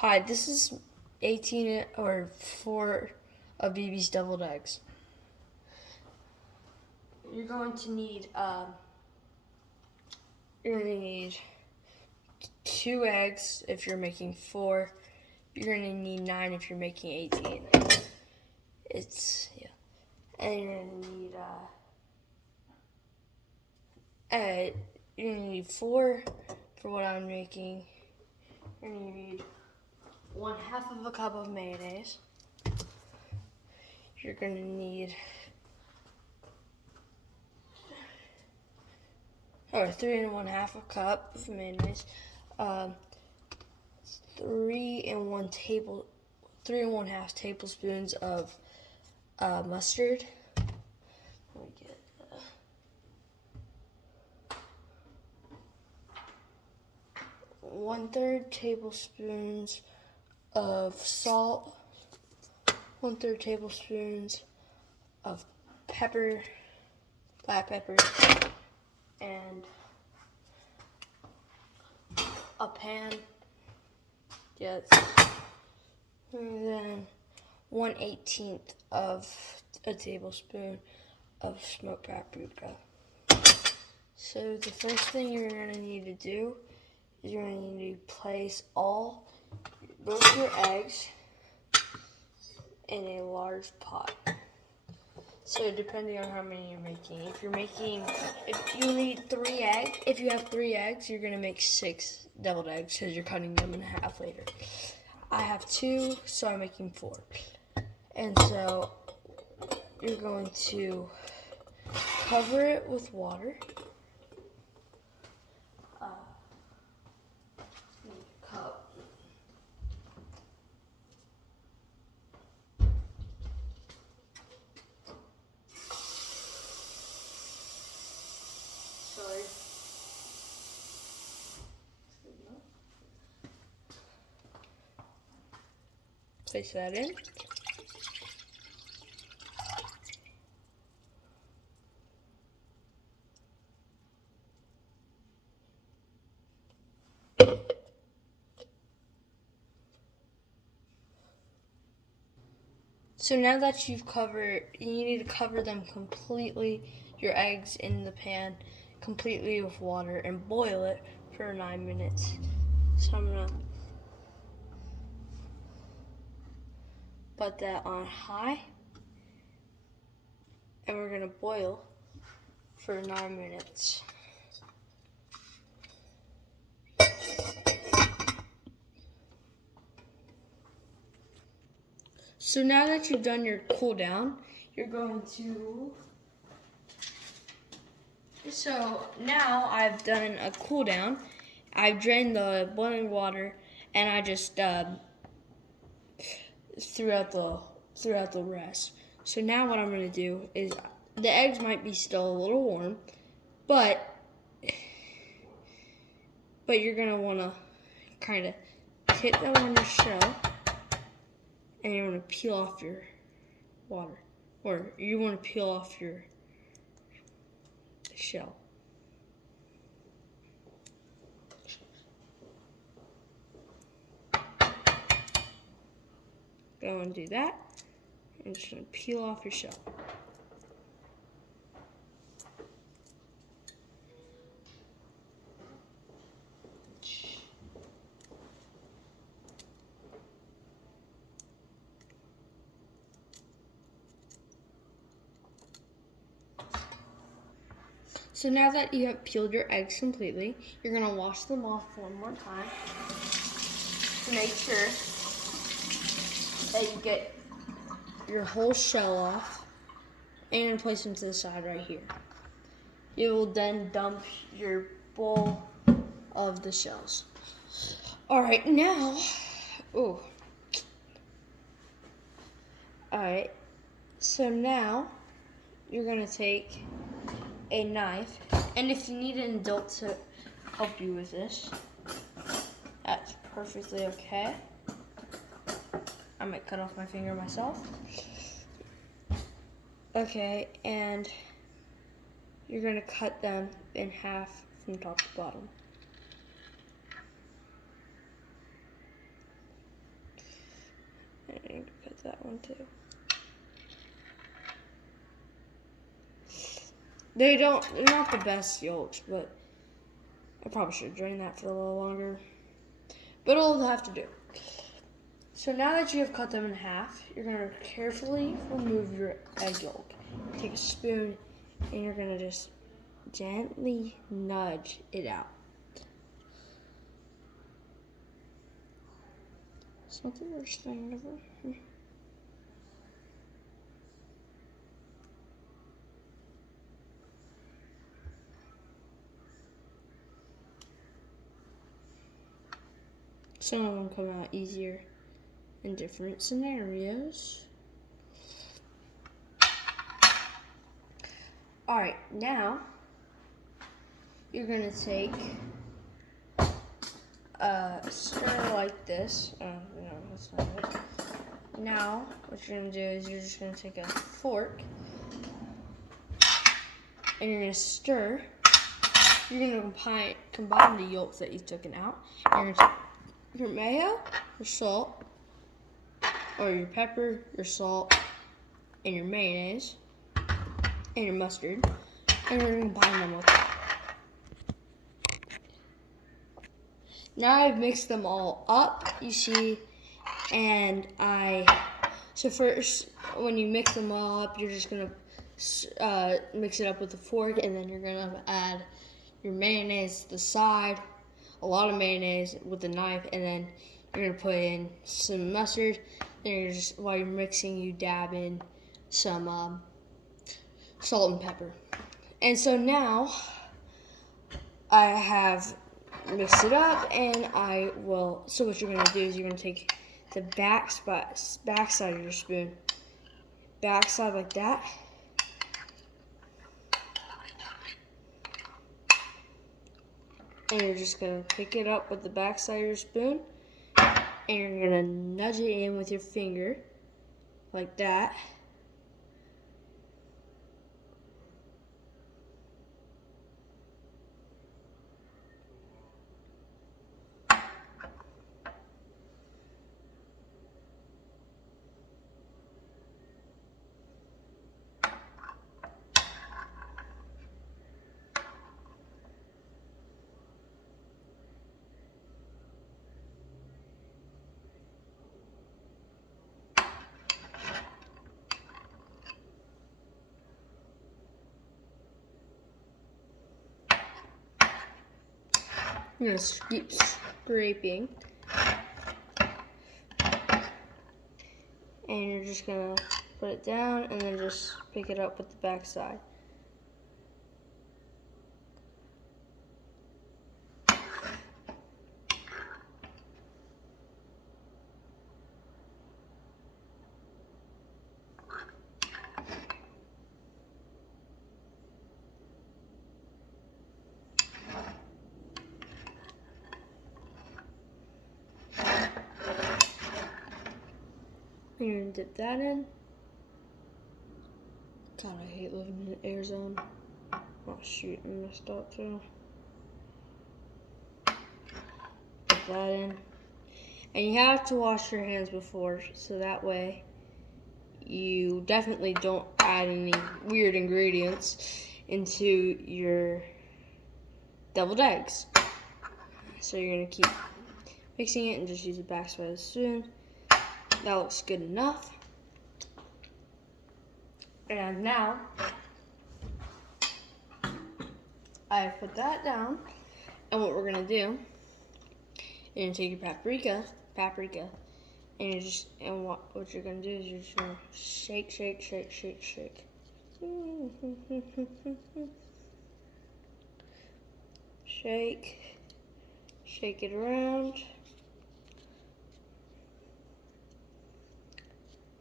Hi, this is 18 or 4 of Bebe's deviled eggs. You're going to need you're going to need 2 eggs if you're making 4. You're going to need 9 if you're making 18. And you're going to need you're going to need 4 for what I'm making. You're going to need 1/2 of a cup of mayonnaise. You're going to need 3 1/2 a cup of mayonnaise. 3 1/2 tablespoons of mustard. Let me get 1/3 tablespoons of salt. 1/3 tablespoons of pepper, black pepper, and a pan. Yes. And then 1/18 of a tablespoon of smoked paprika. So the first thing you're going to need to do is you're going to need to place both your eggs in a large pot. So depending on how many you're making, if you have 3 eggs, you're gonna make 6 deviled eggs because you're cutting them in half later. I have 2, so I'm making 4. And so you're going to cover it with water. Cup. Sorry. Place that in. So now that you need to cover them completely, your eggs in the pan, completely with water, and boil it for 9 minutes. So I'm gonna put that on high, and we're gonna boil for 9 minutes. So now that you've done your cool down, so now I've done a cool down. I've drained the boiling water, and I just threw out the rest. So now what I'm gonna do is the eggs might be still a little warm, but you're gonna wanna kind of hit them on your shell, and you wanna peel off your water, or you wanna peel off your shell. Go and do that. I'm just gonna peel off your shell. So now that you have peeled your eggs completely, you're gonna wash them off one more time to make sure that you get your whole shell off, and place them to the side right here. You will then dump your bowl of the shells. All right, now, Alright, so now you're gonna take a knife, and if you need an adult to help you with this, that's perfectly okay. I might cut off my finger myself. Okay, and you're gonna cut them in half from top to bottom. that one too. They're not the best yolks, but I probably should drain that for a little longer. But it'll have to do. So now that you have cut them in half, you're going to carefully remove your egg yolk. Take a spoon and you're going to just gently nudge it out. It's not the worst thing ever. Some of them come out easier in different scenarios. Alright, now you're going to take a stir like this. No, that's not it. Now, what you're going to do is you're just going to take a fork and you're going to stir. You're going to combine the yolks that you've taken out. You're going to take your mayo, your salt, or your pepper, your salt, and your mayonnaise, and your mustard, and you're going to combine them with that. Now I've mixed them all up, you see, and so first, when you mix them all up, you're just going to mix it up with a fork, and then you're going to add your mayonnaise to the side, a lot of mayonnaise with a knife, and then you're going to put in some mustard, and you're just, while you're mixing, you dab in some salt and pepper. And so now I have mixed it up, and so what you're going to do is you're going to take the backside of your spoon, backside like that, and you're just going to pick it up with the backside of your spoon, and you're going to nudge it in with your finger, like that. You're going to keep scraping. And you're just going to put it down and then just pick it up with the back side. You're going to dip that in. God, I hate living in an air zone. Oh shoot, I messed up too. Put that in. And you have to wash your hands before, so that way you definitely don't add any weird ingredients into your deviled eggs. So you're going to keep mixing it and just use the backside of the spoon. That looks good enough. And now I've put that down. And what we're gonna do, you're gonna take your paprika, and what you're gonna do is you're just gonna shake. Shake it around.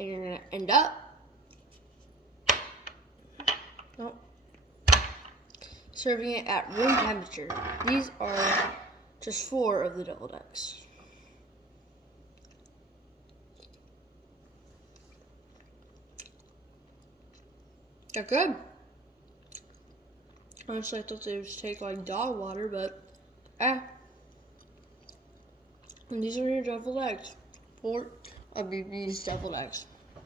And you're going to end up serving it at room temperature. These are just 4 of the deviled eggs. They're good. Honestly, I thought they would take like dog water, but and these are your deviled eggs. 4 of Bebe's deviled eggs.